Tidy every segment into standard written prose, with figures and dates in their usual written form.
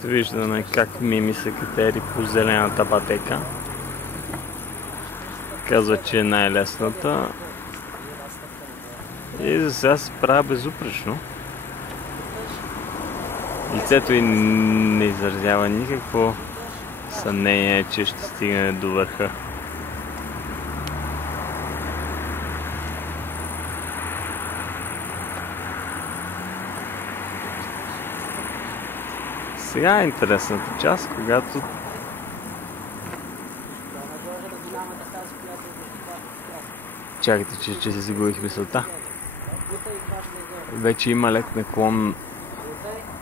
Ето виждаме как Мими се катери по зелената пътека. Казва, че е най-лесната. И за сега се прави безупречно. Лицето й не изразява никакво съмнение, че ще стигне до върха. Сега е интересната част, когато чакайте, че си загубих мисълта. Вече има лек наклон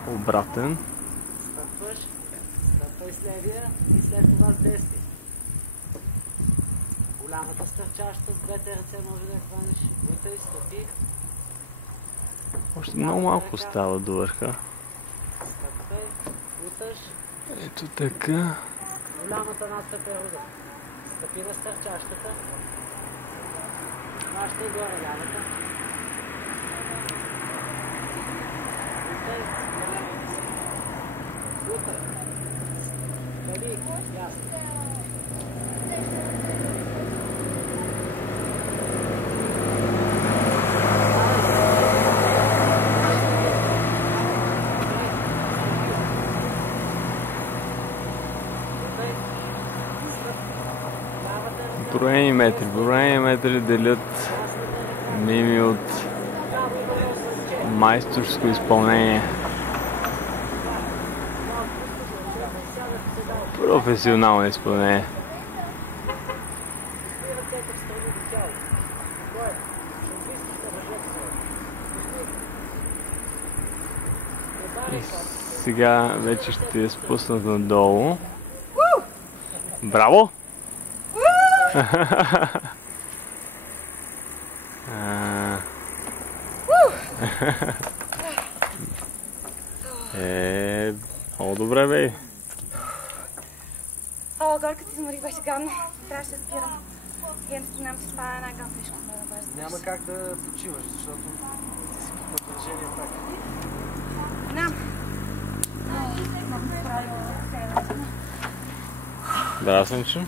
обратен. Стъпвай с левия и след това с десни. Голямата стърчаща с двете ръце може да я хванеш. Бутай, стъпи. Още много малко остава до върха. Стъпвай, буташ. Ето така. Голямата настъпя руда. Стъпи на стърчащата. Хващай горе лявата. Бутай. Бутай. Къди? Ясно. Броени метри делят Мими от майсторско изпълнение. Професионално изпълнение. И сега вече ще я спуснат надолу. Браво! Много добре, бей. О, горката се изморих, беше гадно. Трябваше да спирам. Агентът знам, че това е най-гадно тежко. Няма как да почиваш, защото ти си под напрежение пак. Знам. Браво, Сенчо.